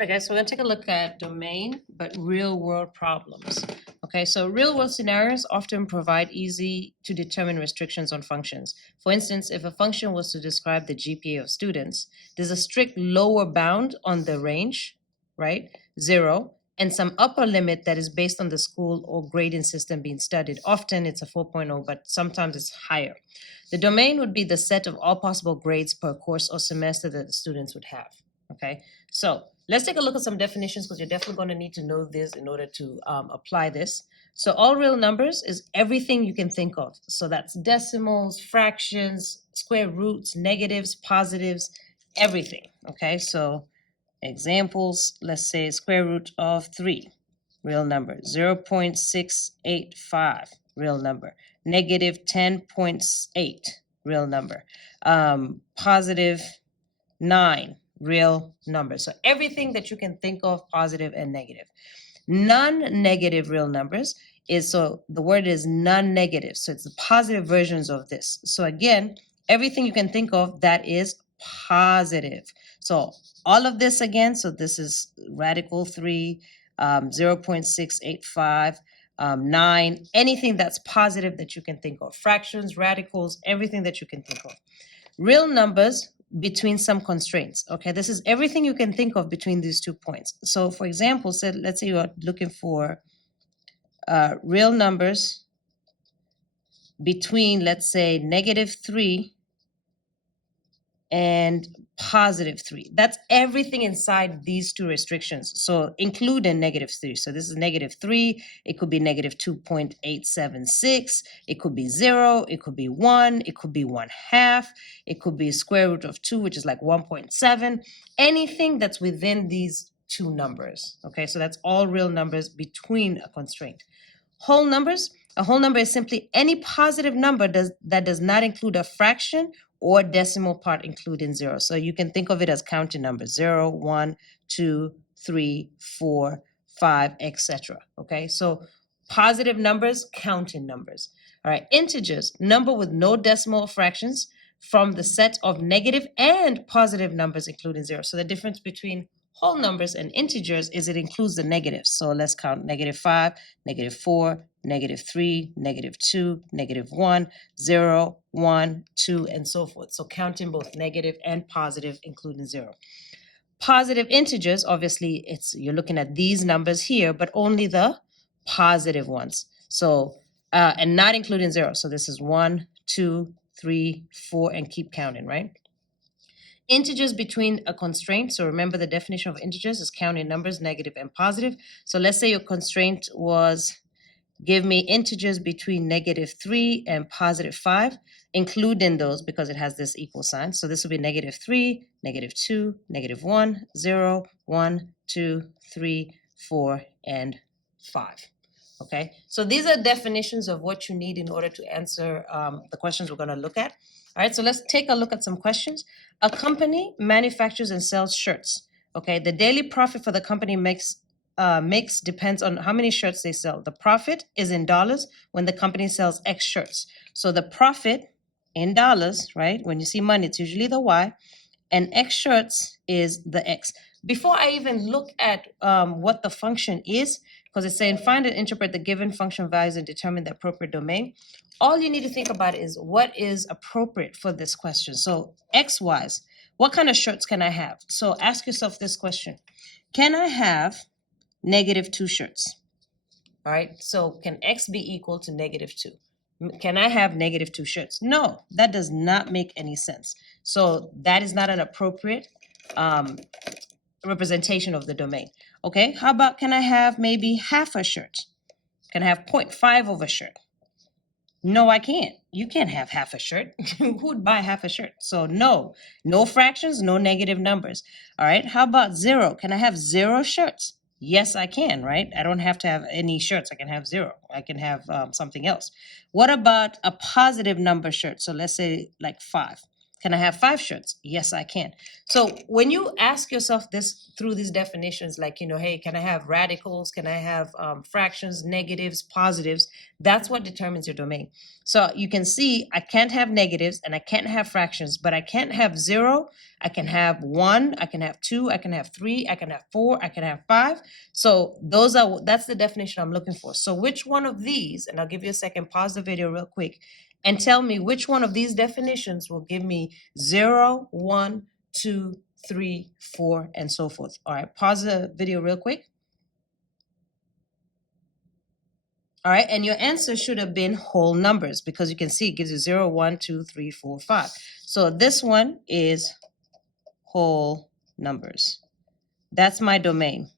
Okay, so we're gonna take a look at domain, but real world problems. Okay, so real world scenarios often provide easy to determine restrictions on functions. For instance, if a function was to describe the GPA of students, there's a strict lower bound on the range, right? 0, and some upper limit that is based on the school or grading system being studied. Often it's a 4.0, but sometimes it's higher. The domain would be the set of all possible grades per course or semester that the students would have. Okay, so let's take a look at some definitions because you're definitely going to need to know this in order to apply this. So all real numbers is everything you can think of. So that's decimals, fractions, square roots, negatives, positives, everything. Okay, so examples, let's say square root of 3, real number, 0.685, real number, negative 10.8, real number, positive 9, real numbers. So everything that you can think of, positive and negative. Non-negative real numbers is, so the word is non-negative. So it's the positive versions of this. So again, everything you can think of that is positive. So all of this again, so this is radical 3, 0.685, 9, anything that's positive that you can think of. Fractions, radicals, everything that you can think of. Real numbers between some constraints. Okay, this is everything you can think of between these 2 points. So for example, let's say you are looking for real numbers between, let's say, -3 and +3. That's everything inside these 2 restrictions. So including -3. So this is -3. It could be -2.876. It could be 0. It could be 1. It could be 1/2. It could be square root of 2, which is like 1.7. Anything that's within these 2 numbers. Okay, so that's all real numbers between a constraint. Whole numbers. A whole number is simply any positive number that does not include a fraction or decimal part including 0. So you can think of it as counting numbers, 0, 1, 2, 3, 4, 5, etc. Okay, so positive numbers, counting numbers. All right, integers, number with no decimal or fractions from the set of negative and positive numbers including 0. So the difference between whole numbers and integers is it includes the negatives. So let's count -5, -4, -3, -2, -1, 0, 1, 2, and so forth. So counting both negative and positive, including 0. Positive integers, obviously, you're looking at these numbers here, but only the positive ones. So, and not including 0. So this is 1, 2, 3, 4, and keep counting, right? Integers between a constraint. So remember the definition of integers is counting numbers, negative and positive. So let's say your constraint was give me integers between -3 and +5, including those because it has this equal sign. So this will be -3, -2, -1, 0, 1, 2, 3, 4, and 5. Okay, so these are definitions of what you need in order to answer the questions we're going to look at. All right, so let's take a look at some questions. A company manufactures and sells shirts. Okay, the daily profit for the company makes depends on how many shirts they sell. The profit is in dollars when the company sells X shirts. So the profit in dollars, right? When you see money, it's usually the Y, and X shirts is the X. Before I even look at what the function is, because it's saying find and interpret the given function values and determine the appropriate domain, all you need to think about is what is appropriate for this question. So X-wise, what kind of shirts can I have? So ask yourself this question. Can I have -2 shirts? All right, so can X be equal to -2? Can I have -2 shirts? No, that does not make any sense. So that is not an appropriate representation of the domain. Okay, how about can I have maybe half a shirt? Can I have 0.5 of a shirt? No, I can't. You can't have half a shirt. Who would buy half a shirt? So no fractions, no negative numbers. All right, how about 0? Can I have 0 shirts? Yes, I can, right? I don't have to have any shirts. I can have 0. I can have something else. What about a positive number shirt? So let's say like 5. Can I have 5 shirts? Yes, I can. So when you ask yourself this through these definitions, like, hey, can I have radicals? Can I have fractions, negatives, positives? That's what determines your domain. So you can see I can't have negatives and I can't have fractions, but I can't have 0. I can have 1, I can have 2, I can have 3, I can have 4, I can have 5. So that's the definition I'm looking for. So which one of these, and I'll give you a second, pause the video real quick, and tell me which one of these definitions will give me 0, 1, 2, 3, 4, and so forth. All right, pause the video real quick. All right, and your answer should have been whole numbers because you can see it gives you 0, 1, 2, 3, 4, 5. So this one is whole numbers. That's my domain.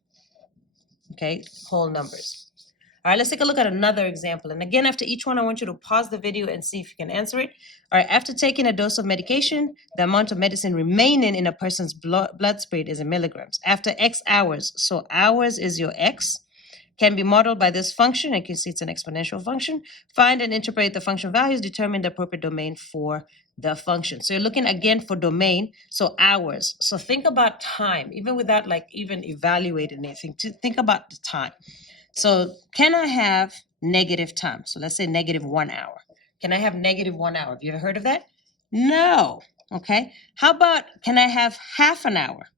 Okay, whole numbers. All right, let's take a look at another example. And again, after each one, I want you to pause the video and see if you can answer it. All right, after taking a dose of medication, the amount of medicine remaining in a person's blood spirit is in milligrams. After X hours, so hours is your X, can be modeled by this function. You can see it's an exponential function. Find and interpret the function values, determine the appropriate domain for the function. So you're looking again for domain, so hours. So think about time, even without even evaluating anything, think about the time. So can I have negative time? So let's say negative 1 hour. Can I have negative 1 hour? Have you ever heard of that? No. Okay. How about can I have half an hour?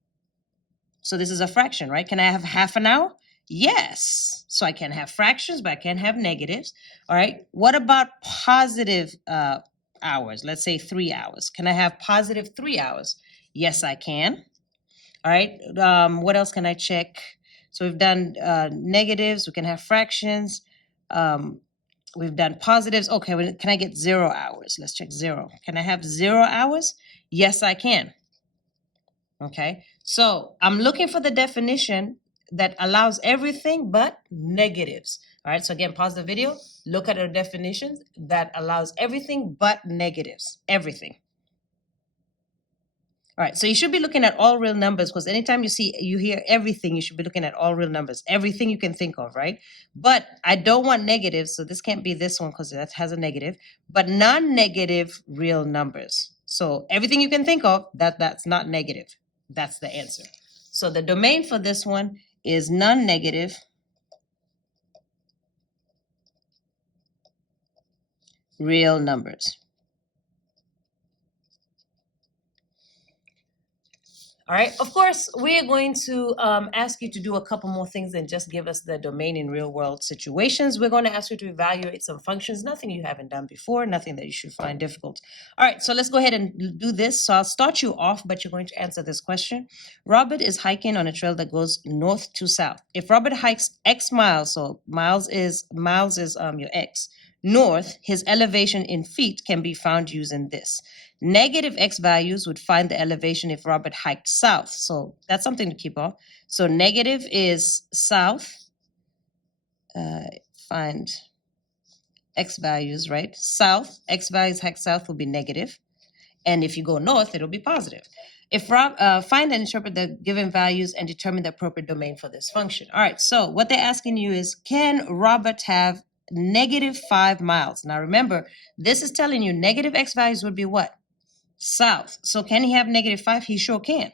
So this is a fraction, right? Can I have half an hour? Yes. So I can have fractions, but I can't have negatives. All right. What about positive hours? Let's say 3 hours. Can I have positive 3 hours? Yes, I can. All right. What else can I check? So we've done negatives. We can have fractions. We've done positives. Okay, can I get 0 hours? Let's check 0. Can I have 0 hours? Yes, I can. Okay, so I'm looking for the definition that allows everything but negatives. All right, so again, pause the video. Look at the definitions that allows everything but negatives. Everything. All right, so you should be looking at all real numbers because anytime you hear everything, you should be looking at all real numbers, everything you can think of, right? But I don't want negatives, so this can't be this one because that has a negative, but non-negative real numbers. So everything you can think of, that's not negative. That's the answer. So the domain for this one is non-negative real numbers. All right, of course, we are going to ask you to do a couple more things than just give us the domain in real world situations. We're going to ask you to evaluate some functions, nothing you haven't done before, nothing that you should find difficult. All right, so let's go ahead and do this. So I'll start you off, but you're going to answer this question. Robert is hiking on a trail that goes north to south. If Robert hikes X miles, so miles is your X, north, his elevation in feet can be found using this. Negative X values would find the elevation if Robert hiked south. So that's something to keep on. So negative is south. Find X values, right? South, X values hiked south will be negative. And if you go north, it'll be positive. If find and interpret the given values and determine the appropriate domain for this function. All right, so what they're asking you is, can Robert have negative 5 miles? Now remember, this is telling you negative X values would be what? South. So can he have negative 5? He sure can.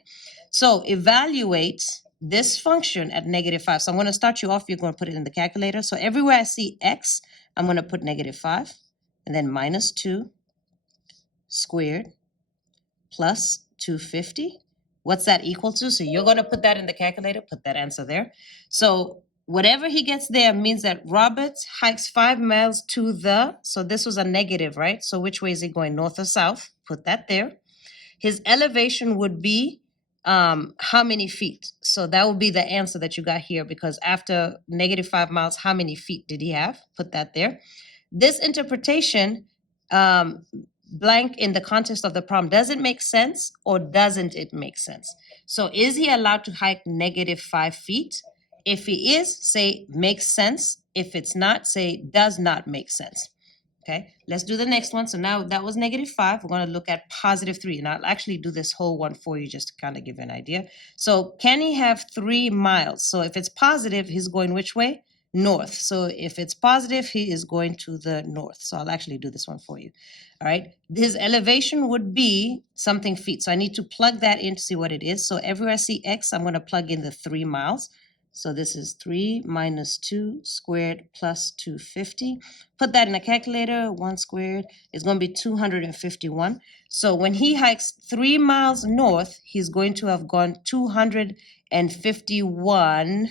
So evaluate this function at negative 5. So I'm going to start you off. You're going to put it in the calculator. So everywhere I see X, I'm going to put negative 5 and then minus 2 squared plus 250. What's that equal to? So you're going to put that in the calculator, put that answer there. So whatever he gets there means that Robert hikes 5 miles to the, so this was a negative, right? So which way is he going, north or south? Put that there. His elevation would be how many feet? So that would be the answer that you got here, because after negative 5 miles, how many feet did he have? Put that there. This interpretation, blank in the context of the problem, does it make sense or doesn't it make sense? So is he allowed to hike negative 5 feet? If he is, say makes sense. If it's not, say does not make sense. Okay, let's do the next one. So now that was negative 5. We're going to look at positive 3. And I'll actually do this whole one for you just to kind of give you an idea. So can he have 3 miles? So if it's positive, he's going which way? North. So if it's positive, he is going to the north. So I'll actually do this one for you. all right? His elevation would be something feet. So I need to plug that in to see what it is. So everywhere I see X, I'm gonna plug in the 3 miles. So this is 3 minus 2 squared plus 250. Put that in a calculator, 1 squared is gonna be 251. So when he hikes 3 miles north, he's going to have gone 251,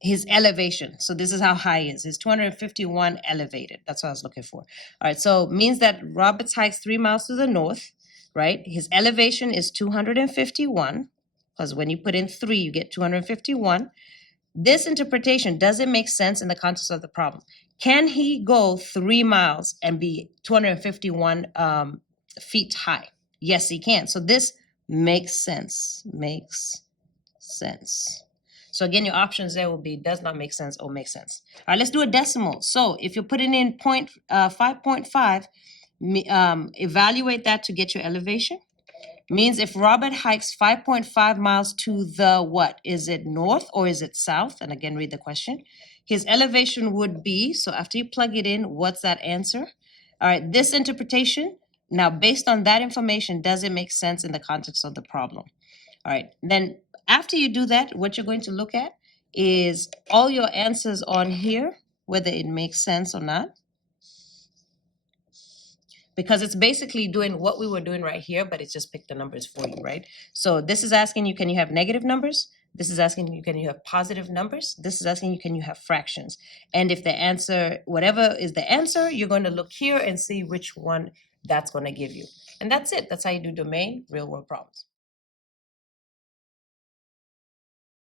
his elevation. So this is how high he is. His 251 elevated. That's what I was looking for. All right, so means that Roberts hikes 3 miles to the north, right? His elevation is 251, because when you put in 3, you get 251. This interpretation doesn't make sense in the context of the problem. Can he go 3 miles and be 251 feet high? Yes, he can. So this makes sense. Makes sense. So again, your options there will be does not make sense or makes sense. All right, let's do a decimal. So if you're putting in 5.5, evaluate that to get your elevation. Means if Robert hikes 5.5 miles to the what? Is it north or is it south? And again, read the question. His elevation would be, so after you plug it in, what's that answer? All right, this interpretation, now based on that information, does it make sense in the context of the problem? All right, then after you do that, what you're going to look at is all your answers on here, whether it makes sense or not. Because it's basically doing what we were doing right here, but it's just picked the numbers for you, right? So this is asking you, can you have negative numbers? This is asking you, can you have positive numbers? This is asking you, can you have fractions? And if the answer, whatever is the answer, you're going to look here and see which one that's going to give you. And that's it. That's how you do domain real world problems.